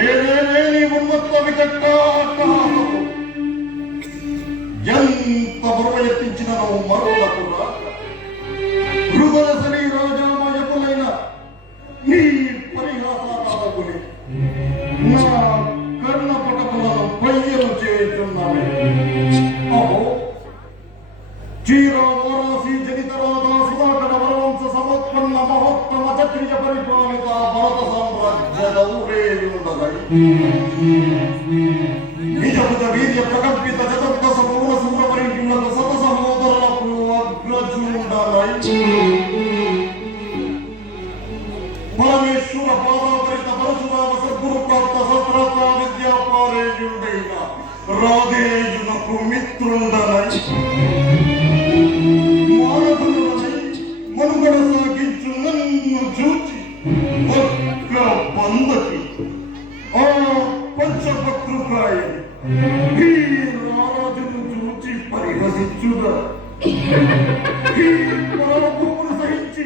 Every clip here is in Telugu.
ఏదేని ఉన్నత వికటాటహాసము ఎంత బరువ ఎత్తించిన మరులకు రాక హృదయ శరీరాజామయములైన నీ పరిహాసాలకుని నా కర్ణపటములను పయ్యలు చేయుచున్నామే. అహో క్షీరావారాసి జనితరాధా సుధాకర వరవంశ సమోత్పన్న మహోత్తమ చక్రియ పరిపాలిత భరత సామ్రాజ్యదౌరేయుండగై నిజముద వీర్య ప్రకంపిత జగత్త సమూల సుబ్రమణ్యుల సత సహోదరులకు అగ్రజుండగై పరమేశ్వర పాదాపరిత పరశురామ సద్గురు ప్రాప్త సత్రత విద్యాపారేయుడైన రాధేయునకు మిత్రుండగై మనుగడ సాగించు నన్ను చూచి ఒక్క బందకి ఆ పంచపత్రుకాయ ఈ రారాజును చూచి పరిహసించుగా ఈ పరమభూమును సహించి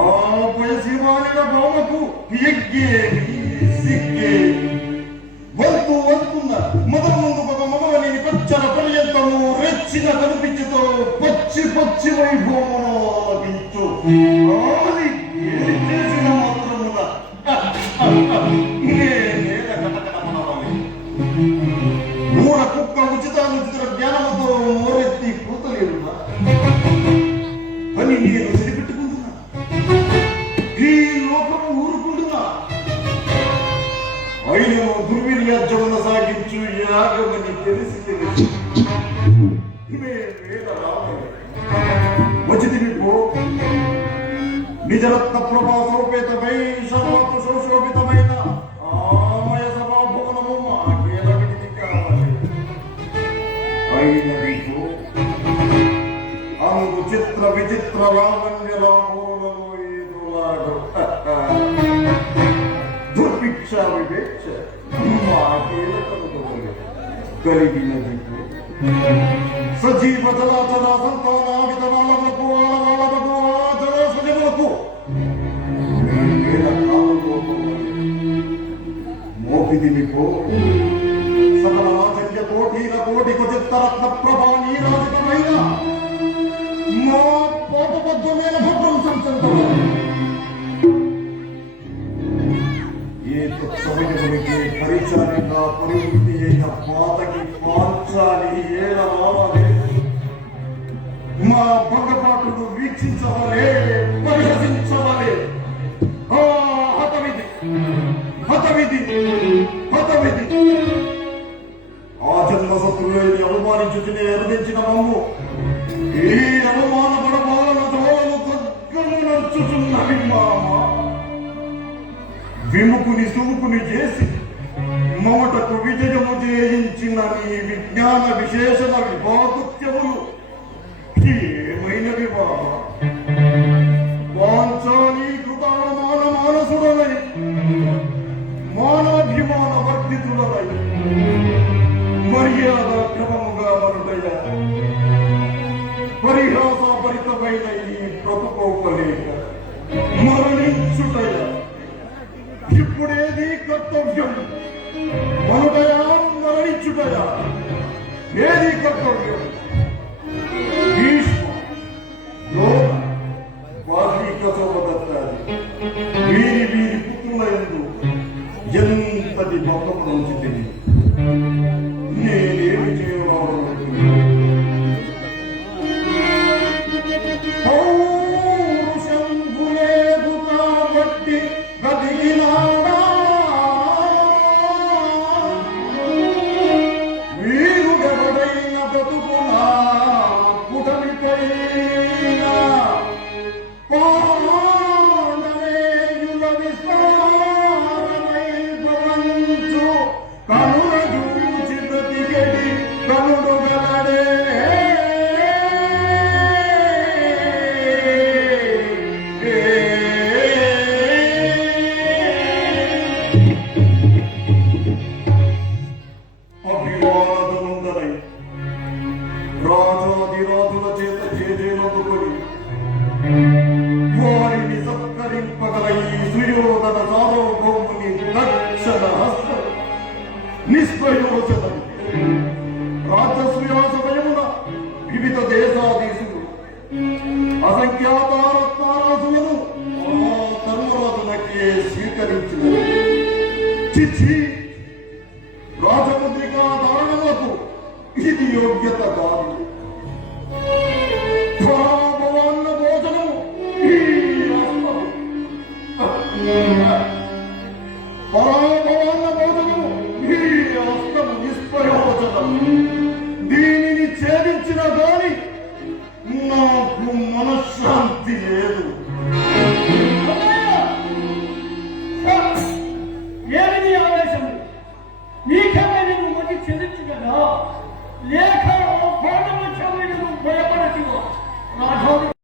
ఆ పయశివానిన భావకు ఎగ్గేవి సిగ్గేవి వంతు వంతున్న మొదల ముందు ఒక మగవని పచ్చల పర్యంతము రెచ్చిన కనిపించుతో పచ్చి పచ్చి వైభవమును ఆది ఏది చేసిన మాత్రమున నేనేల కటకటమనవాలి మూడ కుక్క ఉచితానుచిత జ్ఞానముతో మోరెత్తి కూతలేరునా అని నేను సరిపెట్టుకుంటున్నా. ఈ లోకము ఊరుకుంటున్నా. అయిన దుర్వినియోగమున సాగించు యాగమని తెలిసి ఇవే వేద రామయ్య వచితివి పో నిజరత్న ప్రభా సౌపేతమై శరాతు శోషోభితమైన ఆమయ సభాభవనము మాకేల విడిది కావాలి. అయినవి పో అందు చిత్ర విచిత్ర లావణ్య లాభోలను ఈదులాడు దుర్భిక్ష వివేక్ష మాకేల కలుగుతుంది కలిగినది సజీవ జలాచర సంతాన విధనాలకు ఆలవాలకు ఆచర సజీవులకు మోపిదిని పో సకల రాజన్య కోటీల కోటి కుచిత్తరత్న ప్రభా నీరాజితమైన మా పాపబద్ధమైన భద్రం సంచంతమైన ఏ సమయమునికి పరిచారిగా పరివృత్తి అయిన పాతకి పాంచాలి ఏల రావాలి. మా భంగపాటును వీక్షించవలే పరిహసించవలే. హతవిధి హతవిధి హతవిధి ఆ జన్మ శత్రువుని అవమానించుకుని ఎరుదించిన మమ్ము ఈ అవమాన పడబాలను దోలను తగ్గము నడుచుచున్నవి మామ. విముకుని సుముకుని చేసి మమటకు విజయము చేయించిన నీ విజ్ఞాన విశేషణ విభాగుత్యములు ఏమైనవి బాబా. పాంచాలీకృతావమాన మానసుడనై మానాభిమాన వర్ధితుడనై మర్యాద క్రమముగా మరుడయ పరిహాసపరితమైన ఈ బ్రతుకోపలేక మరణించుటయ ఇప్పుడేది కర్తవ్యం? మనుడయా మరణించుటయా? ఏది కర్తవ్యం? భీష్మ ద్రోణ వాల్మీక సోమదత్తాది వీరి వీరి పుత్రుల యందు ఎంతటి భక్తమును ఉంచితిని. నేనేమి చేయవాలనుకుంటున్నాను? పౌరుషంబులేదు కాబట్టి బతికినాడా వీరుడెవడైన బతుకునా పుటమిపైన పాండవేయుల విస్తారమై భవంచు కనుల చూచి బ్రతికెడి కనుడు గలడే. రాజాదిరాజుల చేత జేజేలందుకొని వారిని సత్కరింపగల ఈ సుయోధన సార్వభౌముని దక్షిణ హస్త నిష్ప్రయోజనం. రాజసూయా సమయమున వివిధ దేశాధీశులు అసంఖ్యాత రత్నారాజులను ఆ తరువాతునకే స్వీకరించిన చిచ్చి రాజముద్రికా ధారణలకు ఇది యోగ్యత కాదు.